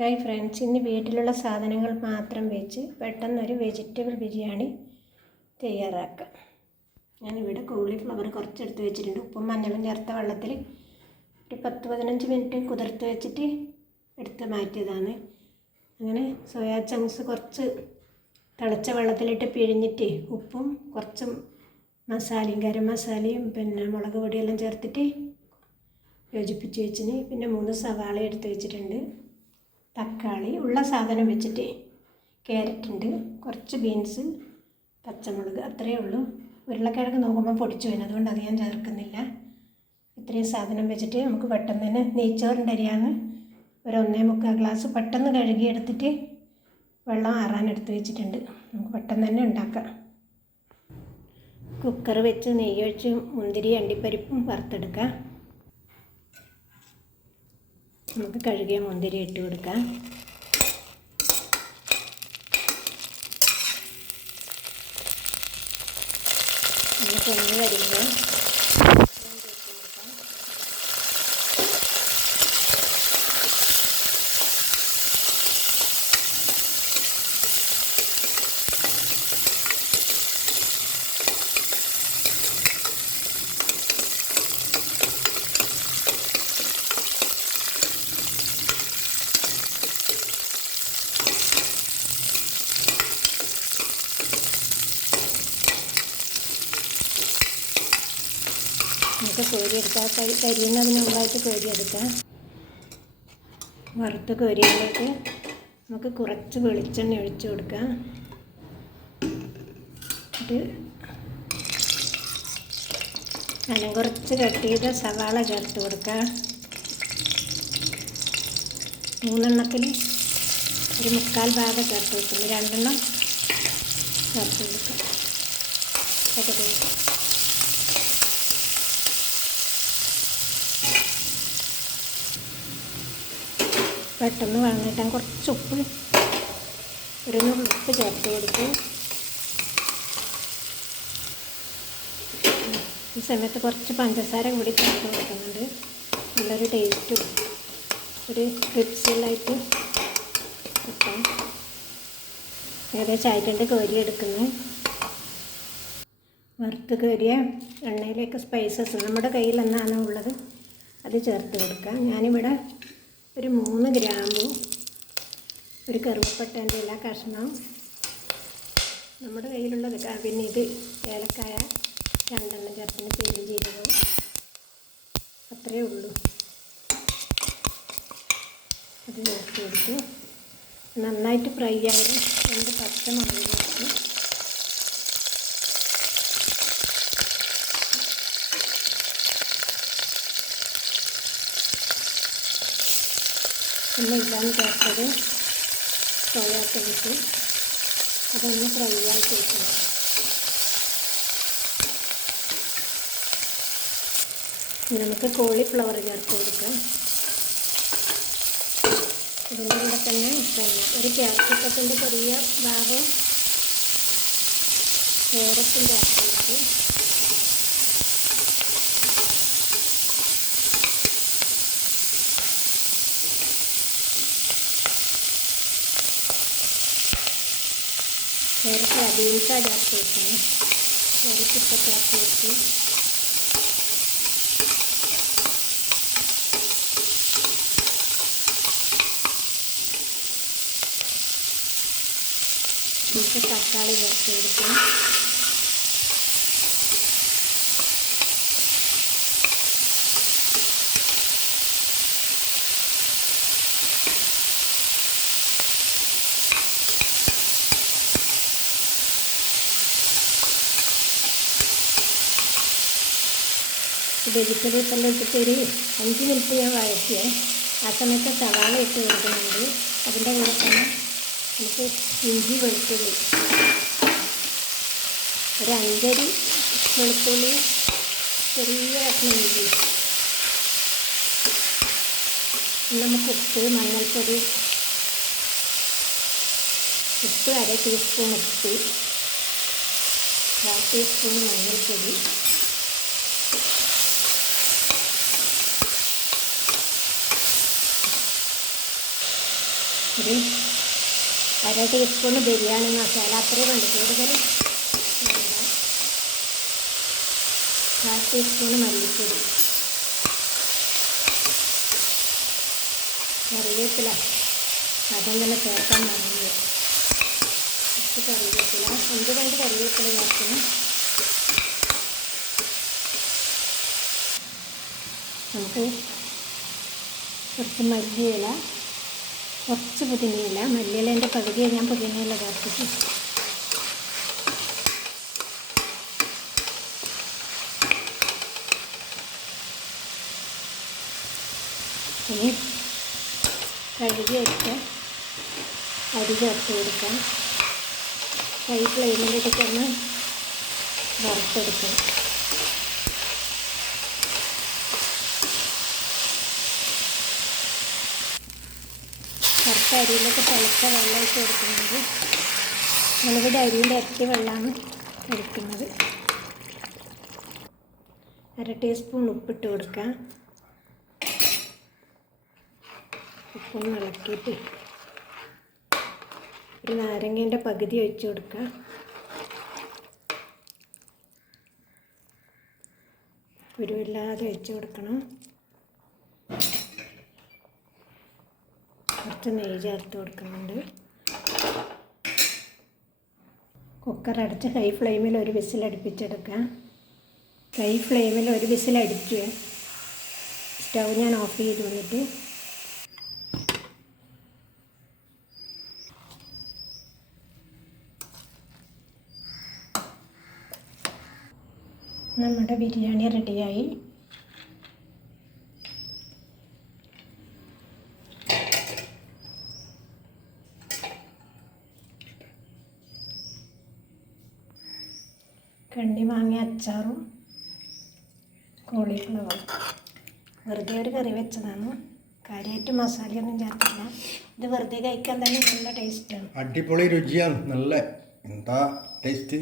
Hi friends. ഇന്ന് വീട്ടിലുള്ള സാധനങ്ങൾ മാത്രം വെച്ച് പെട്ടെന്നൊരു വെജിറ്റബിൾ ബിരിയാണി തയ്യാറാക്കാം. ഞാനിവിടെ കോളിഫ്ലവർ കുറച്ചെടുത്ത് വെച്ചിട്ടുണ്ട്. ഉപ്പും മഞ്ഞളും ചേർത്ത വെള്ളത്തിൽ ഒരു പത്ത് പതിനഞ്ച് മിനിറ്റ് കുതിർത്ത് വെച്ചിട്ട് എടുത്ത് മാറ്റിയതാണ്. അങ്ങനെ സോയാ ചങ്ക്സ് കുറച്ച് തിളച്ച വെള്ളത്തിലിട്ട് പിഴിഞ്ഞിട്ട് ഉപ്പും കുറച്ച് മസാലയും ഗരം മസാലയും പിന്നെ മുളക് പൊടിയെല്ലാം ചേർത്തിട്ട് യോജിപ്പിച്ച് വെച്ചിന്. പിന്നെ മൂന്ന് സവാള എടുത്ത് വെച്ചിട്ടുണ്ട്. തക്കാളി ഉള്ള സാധനം വെച്ചിട്ട് ക്യാരറ്റ് ഉണ്ട് കുറച്ച് ബീൻസ് പച്ചമുളക് അത്രയേ ഉള്ളൂ. ഉരുളക്കിഴങ്ങ് നോക്കുമ്പോൾ പൊടിച്ചു വരും അതുകൊണ്ട് അത് ഞാൻ ചേർക്കുന്നില്ല. ഇത്രയും സാധനം വെച്ചിട്ട് നമുക്ക് പെട്ടെന്ന് തന്നെ നെയ്ച്ചോറിന്റെ അരിയാന്ന് ഒരു ഒന്നേ മുക്കാൽ ഗ്ലാസ് പെട്ടെന്ന് കഴുകിയെടുത്തിട്ട് വെള്ളം ആറാൻ എടുത്ത് വെച്ചിട്ടുണ്ട്. നമുക്ക് പെട്ടെന്ന് തന്നെ ഉണ്ടാക്കാം. കുക്കർ വെച്ച് നെയ്യ് ഒഴിച്ച് മുന്തിരി അണ്ടിപ്പരിപ്പും വറുത്തെടുക്കാം. നമുക്ക് കഴുകിയ മുന്തിരി ഇട്ട് കൊടുക്കാം. ഒന്ന് പൊങ്ങി വരുമ്പോൾ നമുക്ക് കോരിയെടുക്കാം. കരി കരിയുന്നതിന് മുമ്പായിട്ട് കോരിയെടുക്കാം. വറുത്ത് കോരിയതിലേക്ക് നമുക്ക് കുറച്ച് വെളിച്ചെണ്ണ ഒഴിച്ചു കൊടുക്കാം. ഇത് കനം കുറച്ച് കട്ട് ചെയ്ത സവാള ചേർത്ത് കൊടുക്കാം. മൂന്നെണ്ണത്തിൽ ഒരു മുക്കാൽ ഭാഗം ചേർത്ത് വെക്കുന്നു രണ്ടെണ്ണം ചേർത്ത് കൊടുക്കാം. പെട്ടെന്ന് കിട്ടാൻ കുറച്ച് ഉപ്പ് ഒരു ഉപ്പ് ചേർത്ത് കൊടുക്കും ഈ സമയത്ത് കുറച്ച് പഞ്ചസാര കൂടി ചേർത്ത് കൊടുക്കുന്നുണ്ട്. നല്ലൊരു ടേസ്റ്റും ഒരു ക്രിപ്സിലായിട്ട് കിട്ടാം ഏകദേശം ആയിട്ടുണ്ട് കോരി എടുക്കുന്നത്. വറുത്ത് കോരിയ എണ്ണയിലേക്ക് സ്പൈസസ് നമ്മുടെ കയ്യിൽ എന്നാണോ ഉള്ളത് അത് ചേർത്ത് കൊടുക്കാം. ഞാനിവിടെ ഒരു മൂന്ന് ഗ്രാമ്പു ഒരു കറുവപ്പട്ടേന്റെ എല്ലാ കഷ്ണം. നമ്മുടെ കയ്യിലുള്ളത് പിന്നെ ഇത് ഏലക്കായ രണ്ടെണ്ണം ചേർത്തിന് പെരും ചെയ്തത് അത്രയേ ഉള്ളൂ. അത് ചേർത്ത് കൊടുത്തു നന്നായിട്ട് ഫ്രൈ ആയാലും രണ്ട് പച്ച മുളക് ചേർത്ത് പിന്നെ ഇതാണ് ചേർത്തത് സോയാ ചങ്ക്സ് അതൊന്ന് ഫ്രൈ ആയിട്ട് വെക്കണം നമുക്ക് കോളിഫ്ലവർ ചേർത്ത് കൊടുക്കാം. ഇതിന്റെ കൂടെ തന്നെ തന്നെ ഒരു ക്യാപ്സിക്കത്തിന്റെ ചെറിയ ഭാഗം കേരറ്റും ചേർത്ത് കൊടുത്തു കേരറ്റ് ബീൻസാണ് ചേർത്ത് വെക്കണം കുറച്ച് ഇപ്പം ചേർത്ത് വെച്ച്. നമുക്ക് തക്കാളി ചേർത്ത് കൊടുക്കാം വെജിറ്റബിൾസ് എല്ലാം ഇട്ടിട്ട് ഒരു അഞ്ച് മിനിറ്റ് ഞാൻ വഴറ്റിയേ ആ സമയത്ത് സവാള ഇട്ട് കൊടുക്കുന്നുണ്ട്. അതിന്റെ കൂടെ തന്നെ നമുക്ക് ഇഞ്ചി വെളുത്തുള്ളി. ഒരു അഞ്ചരി വെളുത്തുള്ളി ചെറിയ ഇഞ്ചി. നമുക്ക് ഉപ്പ് മഞ്ഞൾപ്പൊടി. ഉപ്പ് അര ടീസ്പൂൺ ഉപ്പ്. കാൽ ടീസ്പൂൺ മഞ്ഞൾപ്പൊടി. ഒരു അര ടീസ്പൂൺ ബിരിയാണി മസാല അത്രയും വേണ്ട. കൂടുതൽ വേണ്ട. കാൽ ടീസ്പൂൺ മല്ലിപ്പൊടി. കറിവേപ്പില. അതും തന്നെ ചേർക്കാൻ മറന്നു. കുറച്ച് കറിവേപ്പില. അഞ്ച് രണ്ട് കറിവേപ്പില ചേർക്കണം നമുക്ക് കുറച്ച് മല്ലിയില കുറച്ച് പുതിനയില മല്ലിയിലേന്റെ പകുതിയെ ഞാൻ പുതിനയില ചേർത്തിട്ട്. ഇനി കഴുകി വെച്ച് അരി ചേർത്ത് കൊടുക്കാം. ഹൈ ഫ്ലെയിമിലിട്ടൊന്ന് വറുത്തെടുക്കാം കറുത്ത അരിയിലൊക്കെ തിളച്ച വെള്ളമായിട്ട് കൊടുക്കുന്നത് നമ്മളിവിടെ അരിയുടെ ഇരട്ടി വെള്ളമാണ് എടുക്കുന്നത്. അര ടീസ്പൂൺ ഉപ്പിട്ട് കൊടുക്കാം ഉപ്പൊന്ന് ഇളക്കിയിട്ട് ഒരു നാരങ്ങേന്റെ പകുതി ഒഴിച്ച് കൊടുക്കുക. കുരുവില്ലാതെ വെച്ച് കൊടുക്കണം. കുറച്ച് നെയ്യ് ചേർത്ത് കൊടുക്കുന്നുണ്ട്. കുക്കർ അടച്ച് ഹൈ ഫ്ലെയിമിൽ ഒരു വിസിൽ അടുപ്പിച്ചെടുക്കാം ഹൈ ഫ്ലെയിമിൽ ഒരു വിസിൽ അടിക്കുക. സ്റ്റൗ ഞാൻ ഓഫ് ചെയ്ത് വന്നിട്ട്. നമ്മുടെ ബിരിയാണി റെഡിയായി. കണ്ണി മാങ്ങ അച്ചാറും കോളിഫ്ലവറും. വെറുതെ ഒരു കറി വെച്ചതാണ്. കാര്യമായിട്ട് മസാലയൊന്നും ചേർത്തില്ല ഇത് വെറുതെ കഴിക്കാൻ തന്നെ നല്ല ടേസ്റ്റാണ് അടിപൊളി രുചിയാണ്. നല്ല എന്താ ടേസ്റ്റ്